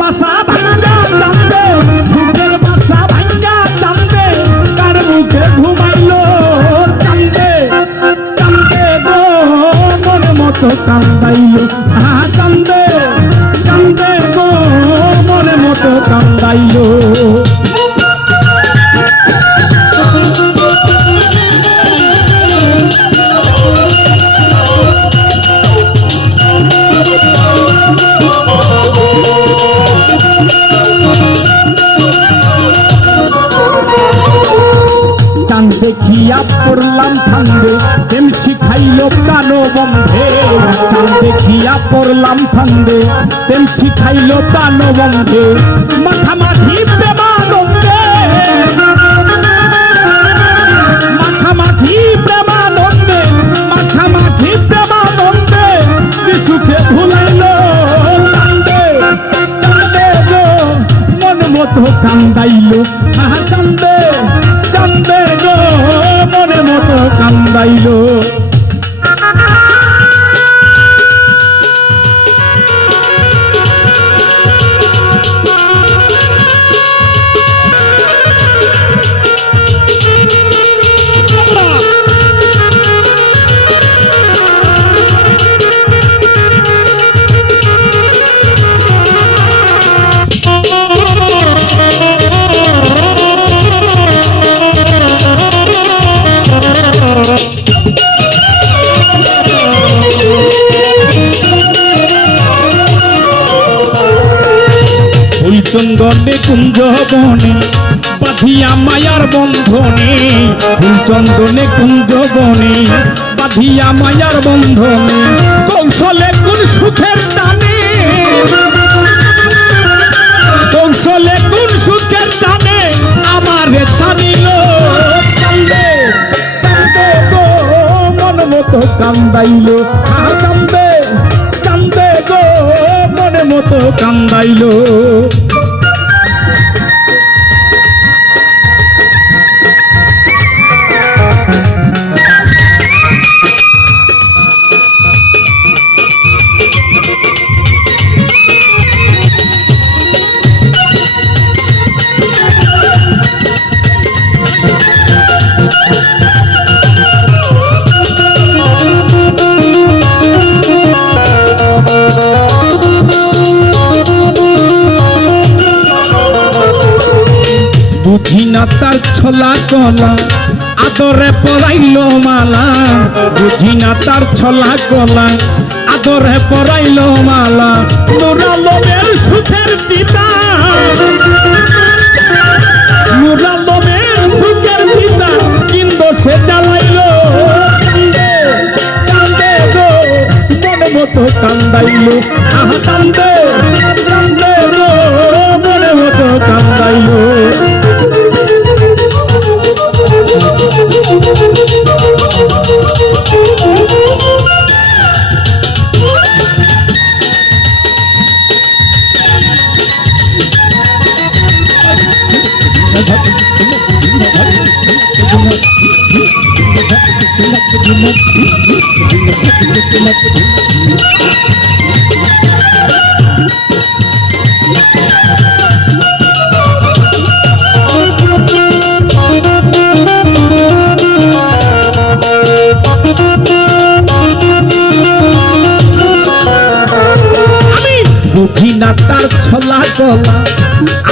বাসা ভাঙ্গা চান্দে, সুখের বাসা ভাঙ্গা চান্দে, কার মুখে ঘুমাইলো চান্দে, চান্দে গো মনের মতো কান্দাইলো, চান্দে চান্দে গো মনের মতো কান্দাইলো। চাঁদ দেখিয়া পড়লাম ফান্দে, প্রেম শিখাইলো কানো বন্ধে, চাঁদ দেখিয়া পড়লাম ফান্দে, প্রেম শিখাইলো কানো বন্ধে, মাখামাখি প্রেমানন্দে, মাখামাখি প্রেমানন্দে, মাখামাখি প্রেমানন্দে, কিছুকে ভুলাইলো চান্দে, চান্দে গো মন মতো কান্দাইলো, চান্দে চান্দে গো মনের মতো কান্দাইলো। চন্দনে কুঞ্জ বনে বাঁধিয়া মায়ার বন্ধনে, ফুল চন্দনে কুঞ্জ বনে বাঁধিয়া মায়ার বন্ধনে, কৌশলে কোন সুখের টানে, কৌশলে কোন সুখের টানে আমারে ছাড়িল চান্দে, চান্দে গো মন মতো কান্দাইলো, চান্দে চান্দে গো মনে মতো কান্দাইলো। বুঝি না তার ছলা কলা আদরে পরাইলো মালা, বুঝি না তার ছলা কলা আদরে পরাইলো মালা, নুরালমের সুখের পিতা, নুরালমের সুখের পিতা কিন্তু সে জ্বালাইলো চান্দে, চান্দে গো মনে মতো কান্দাইলো, চান্দে চান্দে গো মনে মতো কান্দাইলো। বুঝি না তার ছলা কলা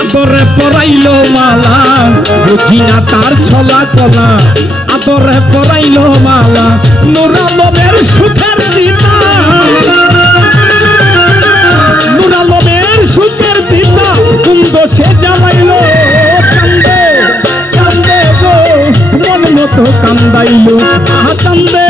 আদরে পরাইলো মালা, বুঝি না তার ছলা কলা আদরে পরাইলো মালা, নুরালমের সুখের পিতা, নুরালমের সুখের পিতা কুন্দ সে জ্বালাইলো চান্দে, চান্দে গো মন মতো কান্দাইলো, চান্দে